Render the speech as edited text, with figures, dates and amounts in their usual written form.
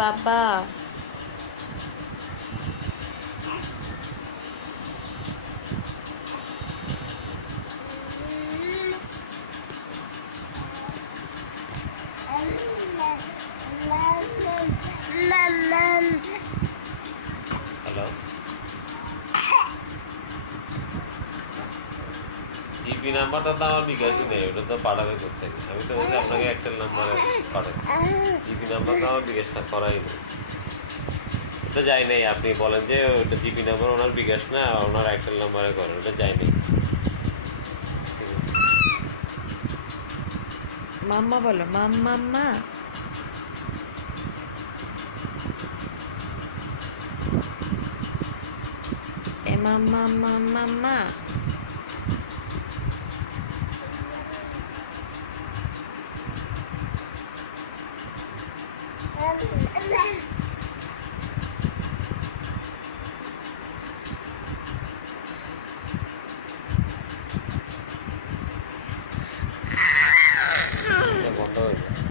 বাবা hello, GP নাম্বারটা তো আমার বিকাশে নেই, ওটা তো পাঠাবে করতে। আমি তো বলছি আপনাকে এয়ারটেল নাম্বারে পাঠাই। জিপি নাম্বার তো আমার বিকাশটা করাই নেই, ওটা যাই নাই। আপনি বলেন যে ওটা জিপি নাম্বার ওনার বিকাশ না, ওনার এয়ারটেল নাম্বারে করেন, ওটা যাই নাই। ঠিক আছে, মাম্মা বলো মাম্মা এ মাম্মা মাম্মা